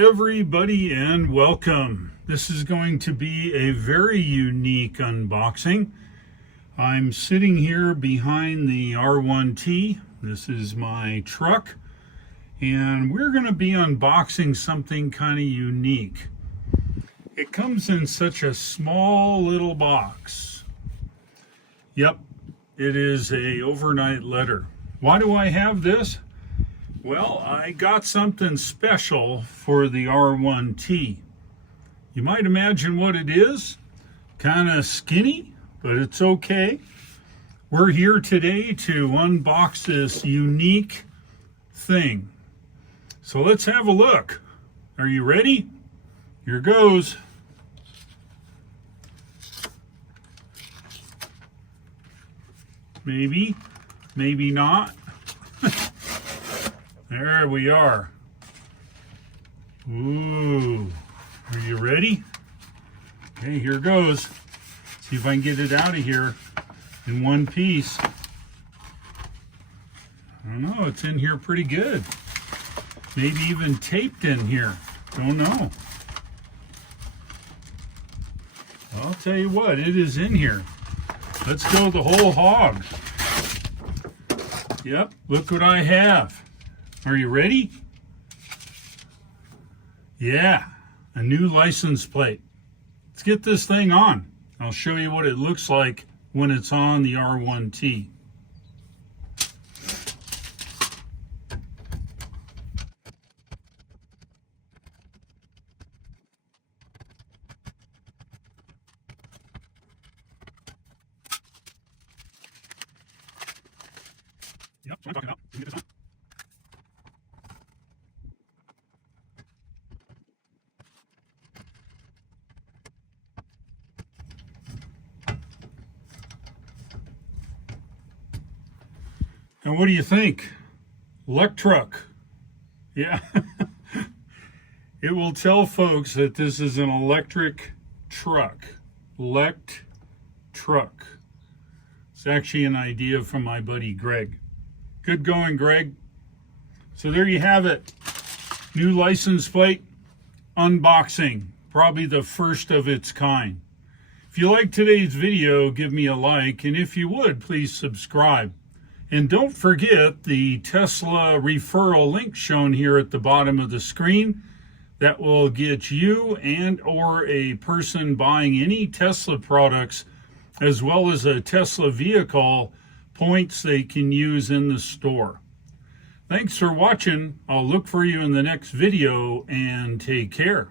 everybody and welcome. This is going to be a very unique unboxing. I'm sitting here behind the R1T. This is my truck and we're going to be unboxing something kind of unique. It comes in such a small little box. Yep, it is a overnight letter. Why do I have this? Well, I got something special for the R1T. You might imagine what it is. Kind of skinny, but it's okay. We're here today to unbox this unique thing. So let's have a look. Are you ready? Here goes. Maybe, maybe not. There we are. Ooh, are you ready? Okay, here goes. See if I can get it out of here in one piece. I don't know, it's in here pretty good. Maybe even taped in here. Don't know. I'll tell you what, it is in here. Let's go the whole hog. Yep, look what I have. Are you ready? Yeah, a new license plate. Let's get this thing on. I'll show you what it looks like when it's on the R1T. Yep, that's what I'm talking about. Let me get this on. And what do you think? Luck truck. Yeah. It will tell folks that this is an electric truck. Elect truck. It's actually an idea from my buddy Greg. Good going, Greg. So there you have it. New license plate unboxing. Probably the first of its kind. If you like today's video, give me a like. And if you would, please subscribe. And don't forget the Tesla referral link shown here at the bottom of the screen. That will get you and or a person buying any Tesla products as well as a Tesla vehicle points they can use in the store. Thanks for watching. I'll look for you in the next video and take care.